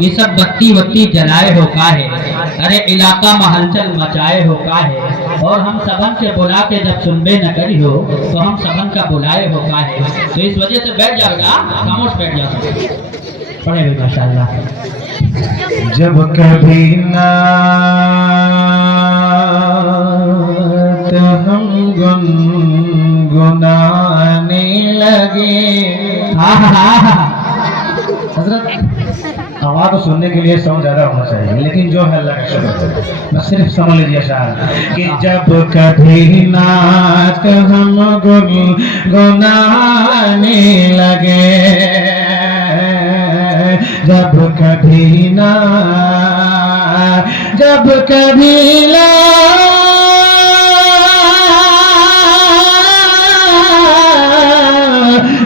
یہ سب بتی وتی جلائے ہو کاہے، ارے علاقہ محلچل مچائے ہو کاہے، اور ہم سبن سے بلا کے جب سنبے نہ کری ہو تو ہم سبن کا بلائے ہو کاہے۔ تو اس وجہ سے بیٹھ جاؤ گا، خاموش بیٹھ جاؤ، پڑھے بھی ماشاءاللہ۔ جب کبھی نعت ہم گنگنانے لگے۔ حضرت آواز کو سننے کے لیے ساؤنڈ زیادہ ہونا چاہیے، لیکن جو ہے اللہ کا شکر، بس صرف سمجھ لیجیے اشعار کہ جب کبھی نعت ہم گنگنانے لگے، جب کبھی نعت، جب کبھی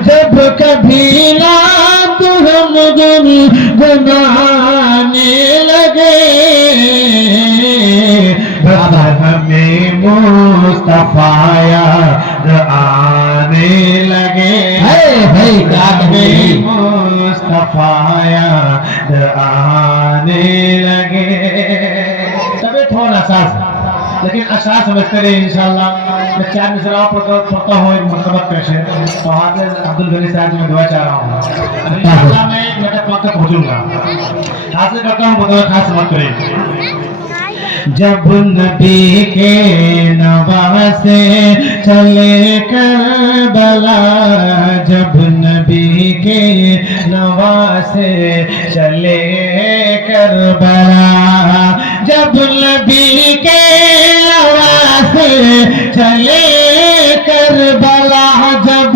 جب کبھی نعت ہم گنگنانے لگے، بس ہمیں مصطفیٰ یاد آنے لگے، ہمیں مصطفیٰ یاد آنے لگے۔ طبیعت ہو نا ساز، لیکن اشعار سمجھتے رہے انشاءاللہ۔ میں 4 مصرعوں پڑھتا ہوں، ایک مرتبہ پیش ہے تو حافظ عبدالغنی صاحب میں دعا چاہ رہا ہوں، انشاءاللہ میں میٹر وقت تک پہنچوں گا، حاصل کرتا ہوں، بطور خاص سمجھ کریں۔ جب نبی کے نواسے چلے کربلا، جب نبی کے نواسے چلے کربلا، جب نبی کے نواسے چلے کربلا، جب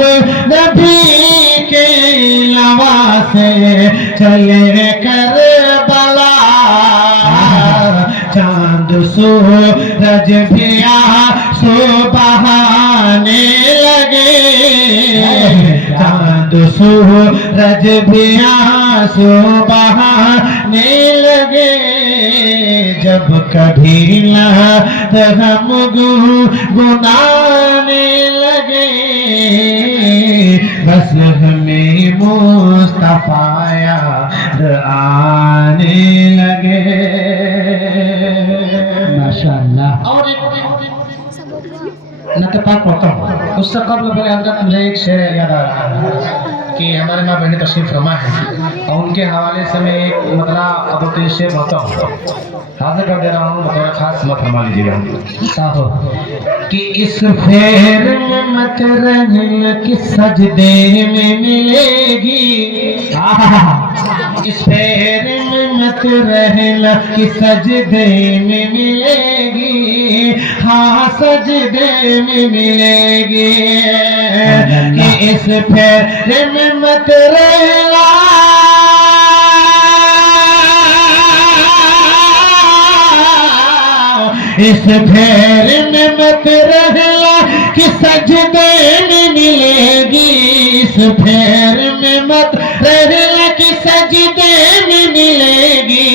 نبی کے نواسے چلے کربلا، چاند سورج بھی بہانے لگے، چاند سورج بھی بہانے لگے، جب کبھی نعت ہم گنگنانے لگے، بس ہمیں مصطفیٰ یاد آنے لگے۔ ماشاءاللہ۔ اور نعت پاک پڑھتا ہوں، اس سے قبل پہلے حضرت مجھے ایک شعر یاد آ رہا ہے کہ ہمارے ماں بہنیں تشریف فرما ہے، اور ان کے حوالے سے میں ایک مطلع ابو تیز شعر پڑھتا ہوں، حاضر کر دے رہا ہوں، بطور خاص سمجھ فرما لیجیے گا کہ اس پھیر میں مت رہنا کہ سجدے میں ملے گی، اس پھیر میں مت رہنا کہ سجدے میں ملے گی، ہاں سجدے میں ملے گی، کہ اس پھیر میں مت رہنا، اس پھیر میں مت رہنا کہ سجدے میں ملے گی، اس پھیر میں مت رہنا کہ سجدے میں ملے گی،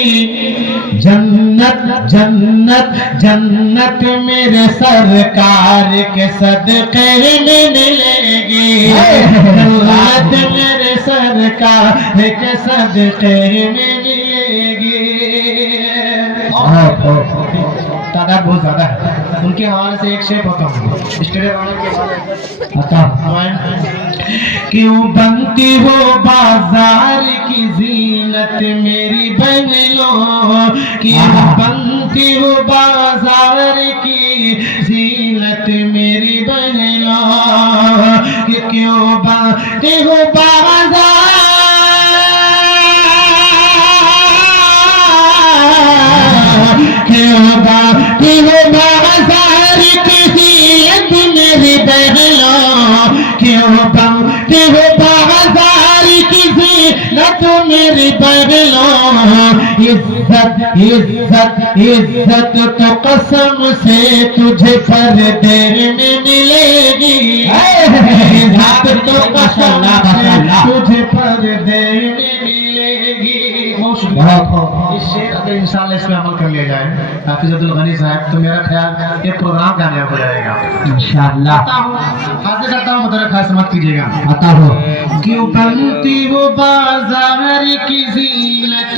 جنت جنت جنت میرے سرکار کے صدقے میں ملے گی، جنت میرے سرکار کے صدقے میں ملے گی۔ تعداد بہت زیادہ ہے، ان کے حوالے سے ایک شعر پڑھتا ہوں، کیوں بنتی ہو بازار کی زینت میری بہنوں، کیوں بنتی ہو بازار کی زینت میری بہنوں، کہ کیوں بنتی ہو بازار، کیوں بنتی ہو بازار کی زینت میری بہنوں، کیوں بنتی ہو بازار کی زینت میری بہنوں، عزت عزت عزت تو قسم سے تجھے پردے میں ملے گی، عزت تو قسم سے تجھے پردے میں ملے گی۔ اس شعر اگر انشاءاللہ اس میں عمل کر لیا جائے حافظ عبدالغنی صاحب، تو میرا خیال یہ پروگرام کامیاب ہو جائے گا انشاءاللہ۔ حاضر کرتا ہوں، مدر خاص سمجھ کیجیے گا، آتا ہو کیوں بنتی وہ بازار کی زینت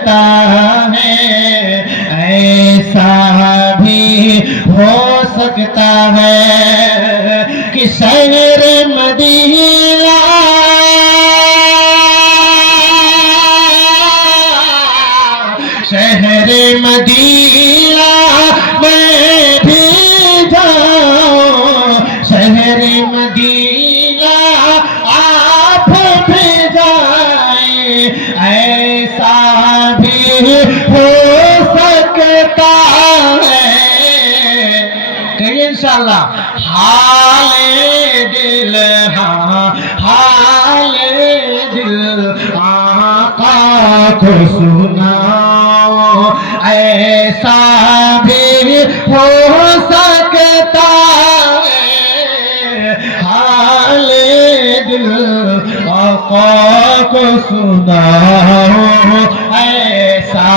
سکتا ہے ایسا بھی ہو سکتا ہے کہ شہر مدینہ شہر مدینہ میں بھی جاؤں شہر مدینہ آپ بھی جائیں ایسا بھی ہو سکتا ہے کہیے انشاءاللہ حال دل ہاں حال دل آقا کو سناؤ ایسا بھی ہو سکتا ہے حال دل آقا کو سناؤ ایسا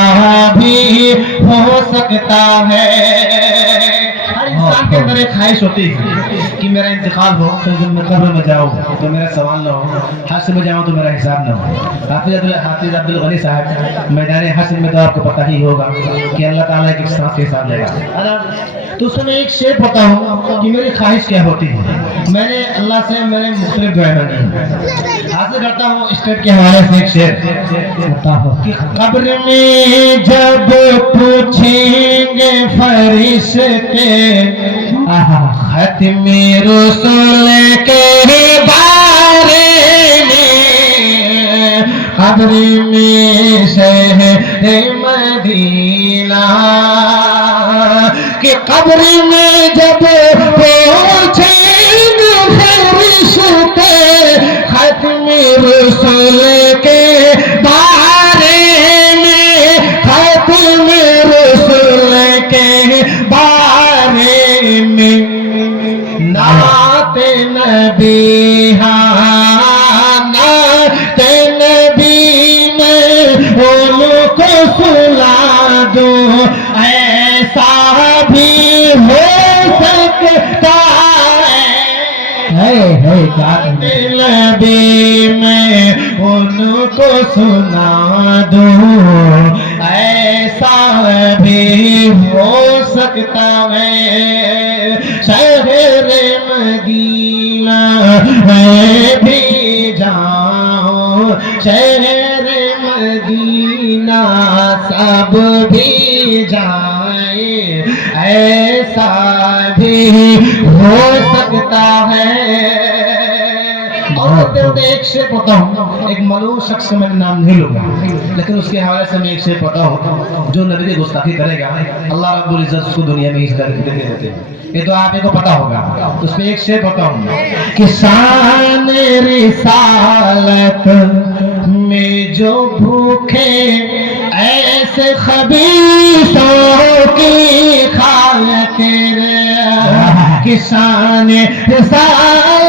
بھی ہو سکتا ہے ہر انسان کے اندر ایک خواہش ہوتی ہے کہ میرا انتقال ہو تو جب میں قبر میں جاؤں تو میرا سوال نہ ہو حشر میں جاؤں تو میرا حساب نہ ہو حافظ عبد الغنی صاحب میدان حشر میں تو آپ کو پتہ ہی ہوگا کہ اللہ تعالیٰ ایک سانس کے حساب لے گا تو اس میں ایک شعر پتا ہوں کہ میری خواہش کیا ہوتی ہے میں نے اللہ سے میں نے مختلف دعائیں مانگی حاصل کرتا ہوں اسٹیٹ کے حوالے سے ایک شعر کہ قبر میں جب پوچھیں گے فرشتے ختم رسول کے بارے میں قبر میں شہر مدینہ کہ قبر میں جب پوچھیں گے فرشتے ختم رسول کے بارے میں ختم رسول کے بارے میں نعت نبی نعت نبی میں ان کو سلا دو ایسا بھی ہو سکتا ہے نبی میں ان کو سنا دو ایسا بھی ہو سکتا ہے شہر مدینہ میں بھی جاؤں شہر مدینہ سب بھی جائیں ایسا بھی ہو سکتا ہے اور ایک شعر پڑھتا ہوں ایک معلوم شخص میں نام نہیں لوں گا لیکن اس کے حوالے سے میں ایک شعر پڑھتا ہوں جو نبی کی گستاخی کرے گا اللہ رب العزت اس کو دنیا میں اس طرح دیتے دیتے یہ تو آپ کو پتا ہوگا اس میں ایک شعر پڑھتا ہوں کہ شان رسالت میں جو بھوکے ایسے خبیثوں کی خاطر کہ شان رسالت